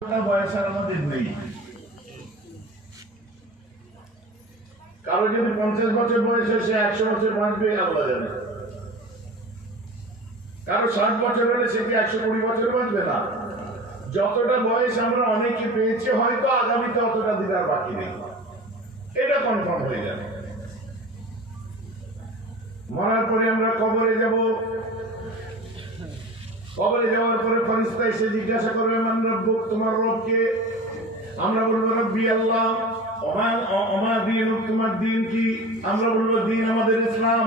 বয়স আর আমাদের নেই। কারো যদি 50 বছর বয়সে সে 100 বছর বাঁচবে আল্লাহ জানে, কারো 60 বছর হলে সে কি 120 বছর বাঁচবে না। যতটা বয়স আমরা অনেকে পেয়েছি হয়তো আগামীতে অতটা দিদার বাকি নেই, এটা কনফার্ম হয়ে যাবে। মরার পরে আমরা কবরে যাব, কবরে যাওয়ার পরে ফেরেশতা এসে জিজ্ঞাসা করবে মান রব্বুক, তোমার রব কে? আমরা বলবো রব্বি আল্লাহ। ওমা দীনুক, তোমার দিন কি? আমরা বলবো দিন আমাদের ইসলাম।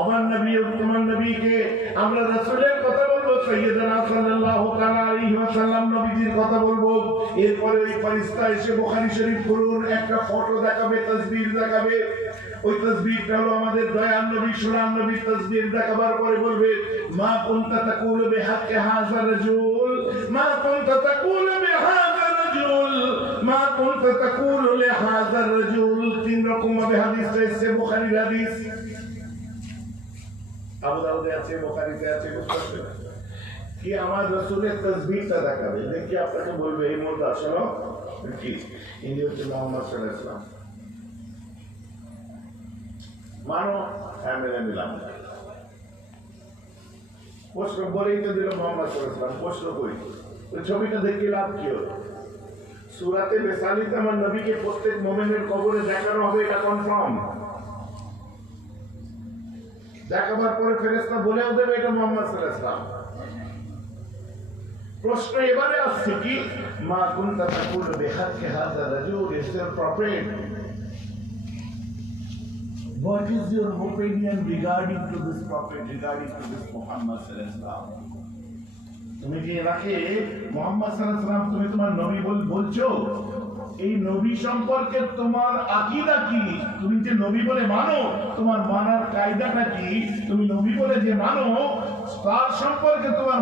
ওমান নবিয়ুক, তোমার নবী কে? আমরা রাসূলের কথা বলবো, সাইয়্যিদানা সাল্লাল্লাহু তাআলা আলাইহি ওয়াসাল্লাম নবীজির কথা বলবো। এরপরে ওই ফেরেশতা এসে বুখারী শরীফ খুলুন, একটা ফটো দেখাবে, তাসবিহ দেখাবে। ওই তাসবিহটা হলো আমাদের দয়াল নবী সোনার নবী। তাসবিহ দেখাবার পরে বলবে মা কুনতা তাকুলু বিহাক্কি হাযা রাজুল, মা কুনতা তাকুলু বিহাযা রাজুল, মা কুনতা তাকুলু লিহাযা রাজুল। তিন রকম ভাবে হাদিস এসেছে, বুখারীর হাদিস, আবু দাউদে আছে, বুখারীতে আছে। কি আমার রাসূলের তাসবিহটা দেখাবে, দেখি আপনাকে বলবে এই মোল্লা শোনো কি ইনি হচ্ছে মুহাম্মদ সাল্লাল্লাহু আলাইহি ওয়াসাল্লাম। মানো হ্যাঁ মেনে নিলাম। প্রশ্ন বলেই তো দিল মোহাম্মদ সাল্লাল্লাহু আলাইহি ওয়াসাল্লাম, প্রশ্ন করি ওই ছবিটা দেখে লাভ কি হলো? সূরাতে বেসালিতে আমার নবীকে প্রত্যেক মুমিনের কবরে দেখানো হবে, এটা কনফার্ম। দেখাবার পরে ফেরেশতা বলেও দেবে এটা মুহাম্মদ সাল্লাল্লাহু আলাইহি ওয়াসাল্লাম। প্রশ্ন এবারে আসছে কি মা কুনতা তাকুলু বিহাক্কি হাযা রাজুল, is the prophet, what is your opinion regarding to this prophet, regarding to this Muhammad sallallahu alaihi wasallam? তুমি কি এনাকে মুহাম্মদ সাল্লাল্লাহু আলাইহি ওয়াসাল্লাম তুমি তোমার নবী বলছো? এই নবী সম্পর্কে তোমার আকীদা কি? তুমি যে নবী বলে মানো, তোমার মানার কায়দাটা কি? তুমি নবী বলে যে মানো, তার সম্পর্কে তোমার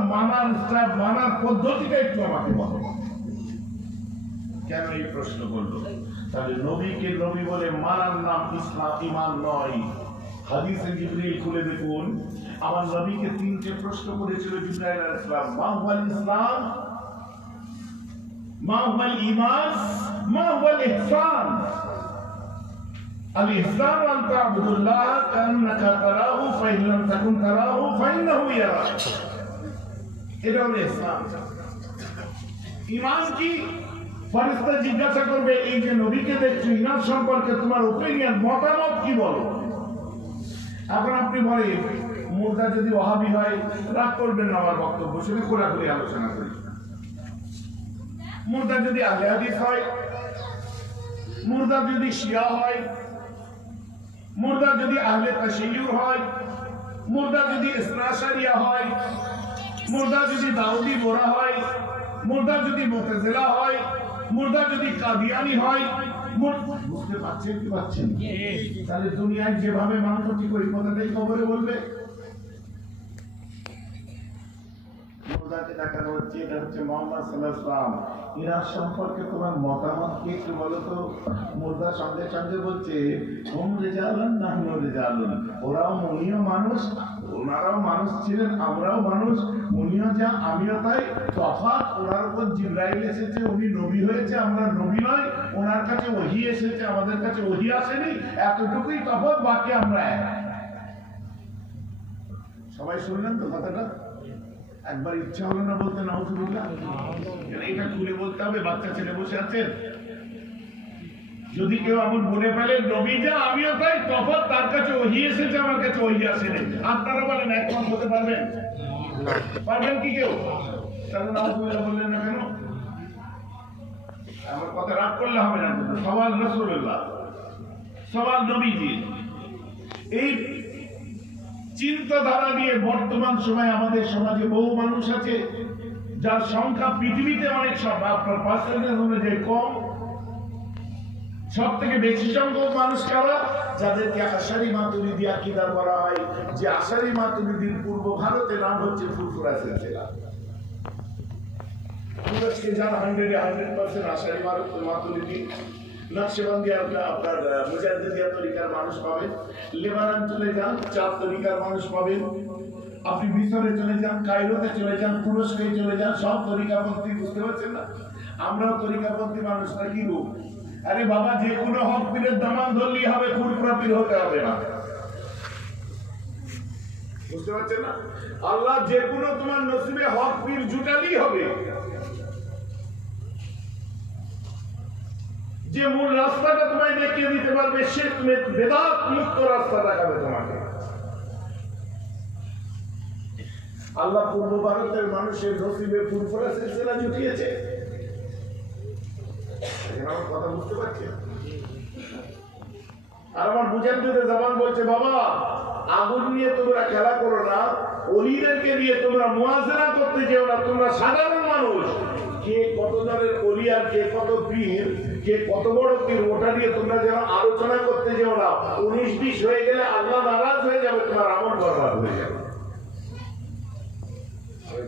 মানার পদ্ধতিটা একটু আমাকে বলো। কেন এই প্রশ্ন করলো? তাহলে নবীকে নবী বলে মানার নাম ইসলাম, ঈমান নয়। হাদিসে জিবরিল খুলে দেখুন, আমার নবীকে তিনটে প্রশ্ন করেছিল জিবরাইল আলাইহিস সালাম, মা হুয়াল ইসলাম, মা হুয়াল ঈমান, মা হুয়াল ইহসান। আল ইহসান আন তা'বুদুল্লাহ কান্নাকা তারাহু ফাইন লাম তাকুন তারাহু ফাইন্নাহু ইয়ারাক, এটা হলো ইহসান। ঈমান কি? ফেরেশতা জিজ্ঞাসা করবে এই যে নবীকে দেখছো, ইনার সম্পর্কে তোমার ওপিনিয়ন, মতামত কি বলো? এখন আপনি বলেন মুর্দা যদি ওয়াহাবি হয়, রাগ করবেন না আমার বক্তব্য শুনে, খোলাখুলি আলোচনা করি। মুর্দা যদি আহলে হাদিস হয়, মুর্দা যদি শিয়া হয়, মুর্দা যদি আহলে তাশাইয়ুর হয়, মুর্দা যদি ইসনা আশারিয়া হয়, মুর্দা যদি দাউদি বোরা হয়, মুর্দা যদি মুতাজিলা হয়, মুর্দা যদি কাদিয়ানি হয়, বুঝতে পারছেন কি পাচ্ছেন? তাহলে দুনিয়ায় যেভাবে মানব ঠিক ওই কথাটাই কবরে বলবে। মুর্দাকে দেখানো হচ্ছে এটা হচ্ছে মুহাম্মদ সাল্লাল্লাহু আলাইহি ওয়াসাল্লাম, ইনার সম্পর্কে তোমার মতামত কি একটু বলো তো। মুর্দা সঙ্গে সঙ্গে বলছে হুম রিজালুন নাহনু রিজালুন, উনিও মানুষ, ওনারাও মানুষ ছিলেন, আমরাও মানুষ, উনিও যা আমিও তাই। তফাৎ ওনার উপর জিবরাইল এসেছে, উনি নবী হয়েছে, আমরা নবী নয়। ওনার কাছে ওহী এসেছে, আমাদের কাছে ওহী আসেনি, এতটুকুই তফাৎ, বাকি আমরা এক। সবাই শুনলেন তো কথাটা? একবার ইচ্ছা হলো না বলতে নাউজুবিল্লাহ? এটা খুলে বলতে হবে, বাচ্চা ছেলে বসে আছেন। যদি কেউ এমন বলে ফেলে নবী যা আমিও তাই, তফাৎ তার কাছে ওহী এসেছে, আমার কাছে ওহী আসেনি, আপনারা বলেন একমত হতে পারবেন? পারবেন কি কেউ? তাহলে নাউজুবিল্লাহ বললেন না কেন? আমার কথা রাগ করলে হবে না, সওয়াল রাসূলুল্লাহ, সওয়াল নবীজি। এই চিন্তাধারা নিয়ে বর্তমান সময়ে আমাদের সমাজে বহু মানুষ আছে যার সংখ্যা পৃথিবীতে অনেক, সব আপনার পার্সেন্টেজ অনুযায়ী কম। সব থেকে বেশি সংখ্যক মানুষ কারা? যাদেরকে আশারি মাতুরিদি আকীদা বলা হয়। যে আশারি মাতুরিদির পূর্ব ভারতে নাম হচ্ছে ফুরফুরা সিলসিলা। তুরস্কে যান 100% আশারি মাতুরিদি, নকশবন্দি আপনার মুজাদ্দিদিয়া তরিকার মানুষ পাবেন, লেবানন চলে যান চার তরিকার মানুষ পাবেন, আপনি মিশরে চলে যান, কায়রোতে চলে যান, তুরস্কে চলে যান, সব তরিকাপন্থী, বুঝতে পারছেন না? আমরাও তরিকাপন্থী মানুষ না কি গো? আরে বাবা, যে কোনো হক পীরের দামান ধরলেই হবে, ফুরফুরা পীর হতে হবে না। বুঝতে পারছেন না? আল্লাহ যে কোনো তোমার নসিবে হক পীর জুটালেই হবে। যে মূল রাস্তাটা তোমায় দেখিয়ে দিতে পারবে, সে তুমি বেদাত মুক্ত রাস্তা দেখাবে তোমাকে। আল্লাহ পূর্ব ভারতের মানুষের নসিবে ফুরফুরা সিলসিলা জুটিয়েছে। আমার কথা বুঝতে পারছেন? আর আমার মুজাদ্দিদ জামান বলছে, বাবা আগুন নিয়ে তোমরা খেলা করো না, ওলিদেরকে দিয়ে তোমরা মুয়াজানা করতে যেও না। তোমরা সাধারণ মানুষ, কে কত জনের ওলি আর কে কত পীর, কে কত বড় পীর, ওটা নিয়ে তোমরা যেন আলোচনা করতে যেও না। 19-20 হয়ে গেলে আল্লাহ নারাজ হয়ে যাবে, তোমার আমল বরবাদ হয়ে যাবে।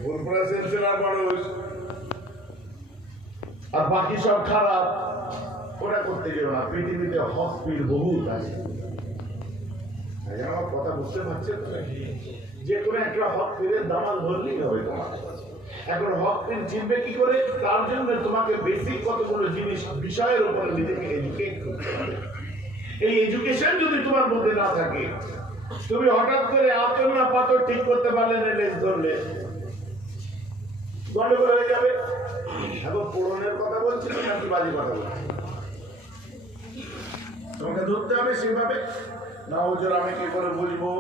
ফুরফুরা সিলসিলার মানুষ আর বাকি সব খারাপ, ওটা করতে যেও না। পৃথিবীতে হক পীর বহুত আছে। আমার কথা বুঝতে পারছেন? যে কোনো একটা হক পীরের দামাল ধরলেই হবে তোমার। এখন হক পীর চিনবে কি করে? তার জন্য তোমাকে বেসিক কতগুলো জিনিস, বিষয়ের উপরে নিজেকে এডুকেট করতে হবে। এই এডুকেশন যদি তোমার মধ্যে না থাকে, তুমি হঠাৎ করে আতর না পাথর ঠিক করতে পারলে না, লেজ ধরলে গন্ডগোল হয়ে যাবে। এখন পূরণের কথা বলছিলাম নাকি বাজি কথা বলছি? তোমাকে ধরতে হবে সেভাবে না। ওজোর আমি কি করে বুঝবো?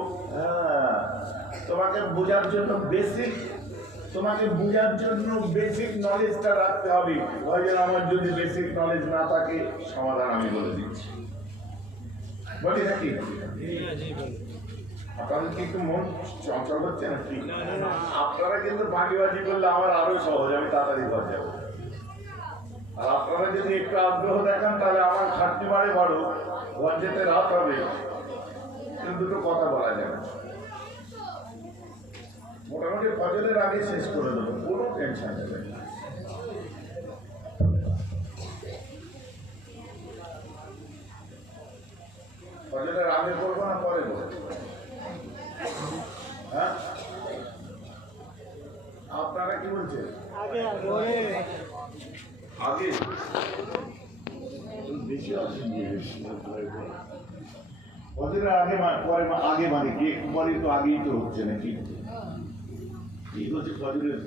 তোমাকে বোঝার জন্য বেসিক, তোমাকে বোঝার জন্য বেসিক নলেজটা রাখতে হবে। ওজোর আমার যদি বেসিক নলেজ না থাকে, সমাধান আমি বলে দিচ্ছি। বলি নাকি? আপনাদের কি একটু মন চঞ্চল হচ্ছে নাকি? আপনারা কিন্তু বাগিবাজি করলে আমার আরো সহজ, আমি তাড়াতাড়ি ঘর যাবো। আর আপনারা যদি একটু আগ্রহ দেখান, তাহলে আমার খাটনি বাড়ে বাড়ো, ঘর যেতে রাত হবে, কিন্তু দুটো কথা বলা যাবে। মোটামুটি ফজরের আগে শেষ করে দেবো, কোনো টেনশন নেবে না। ফজরের আগে করবো না পরে করবো? হ্যাঁ, আপনারা কি বলছেন? আগে বেশি ওদের আগে পরে আগে মানে কি পরে তো আগেই তো হচ্ছে নাকি? এই হচ্ছে ফজরের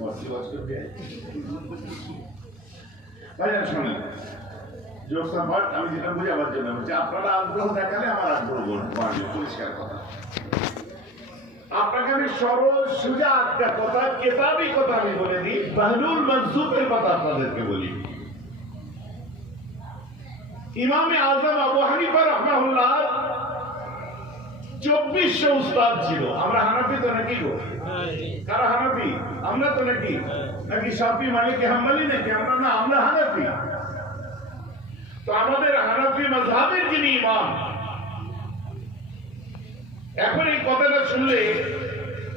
ভাইয়া শোনেন, জোকসা বাট আমি যেটা বোঝাবার জন্য বলছি, আপনারা আগ্রহ দেখালে আমার আগ্রহ বাড়বে, পরিষ্কার কথা। আপনাকে আমি সরল সোজা একটা কথা, কেতাবি কথা আমি বলে দিই, বাহলুল মনসুবের কথা আপনাদেরকে বলি। ইমামে আজম আবু হানিফা রাহমাহুল্লাহ 2400 উস্তাদ ছিল। আমরা হানাফি তো নাকি গো? কারা হানাফি? আমরা তো নাকি? নাকি শাফি, মালিকি, হাম্বলি নাকি? আমরা না, আমরা হানাফি। তো আমাদের হানাফি মাযহাবের যিনি ইমাম, এখন এই কথাটা শুনলে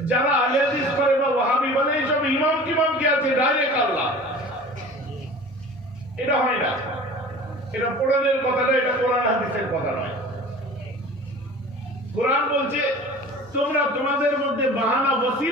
যারা আহলে হাদিস করে বা ওয়াহাবি বলে, এইসব ইমাম কিমাম কি আছে, ডাইরেক্ট আল্লাহ, এটা হয় না। এটা কোরআনের কথা নয়, এটা কোরআন হাদিসের কথা নয়। কোরআন বলছে তোমরা তোমাদের মধ্যে বাহানা বসি